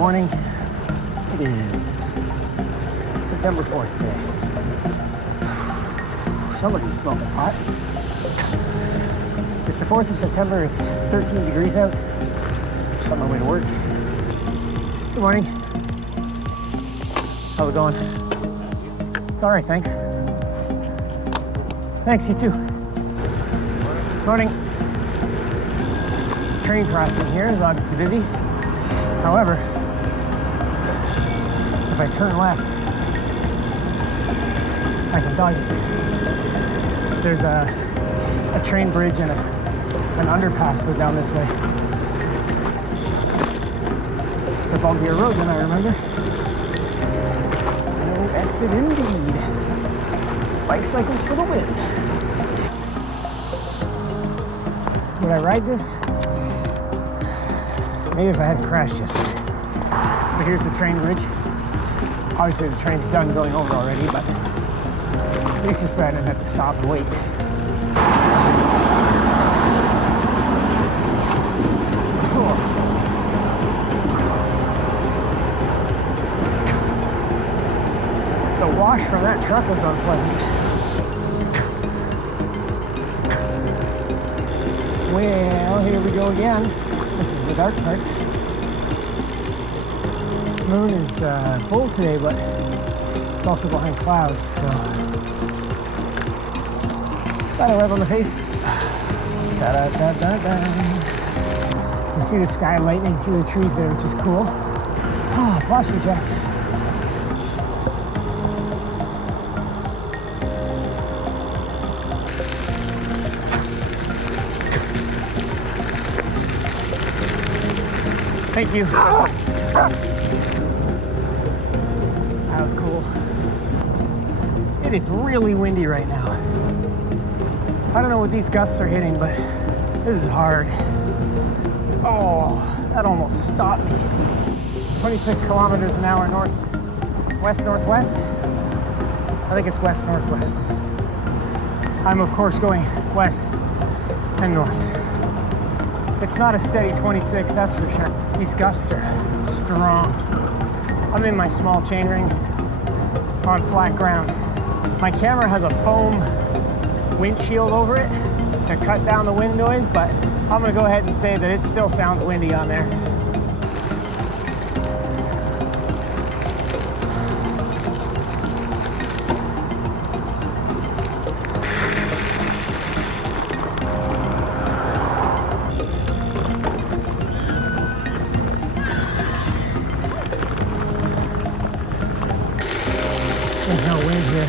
morning. It is September 4th today. Somebody's smoking hot. It's the 4th of September. It's 13 degrees out. Just on my way to work. Good morning. How's it going? It's all right, thanks. Thanks, you too. Morning. Train crossing here is obviously busy. However, if I turn left, I can dodge it. There's a train bridge and an underpass goes down this way. The bumpier road than I remember. No exit indeed. Bicycles for the win. Would I ride this? Maybe if I hadn't crashed yesterday. So here's the train bridge. Obviously the train's done going over already, but at least this way I didn't have to stop and wait. Cool. The wash from that truck was unpleasant. Well, here we go again. This is the dark part. Moon is full today, but it's also behind clouds, so got a web on the face. Da-da-da-da-da. You see the sky lightning through the trees there, which is cool. Ah, posture jack. Thank you. That was cool. It is really windy right now. I don't know what these gusts are hitting, but this is hard. Oh, that almost stopped me. 26 kilometers an hour northwest. I think it's west-northwest. I'm of course going west and north. It's not a steady 26, that's for sure. These gusts are strong. I'm in my small chainring on flat ground. My camera has a foam windshield over it to cut down the wind noise, but I'm gonna go ahead and say that it still sounds windy on there. There's no wind here.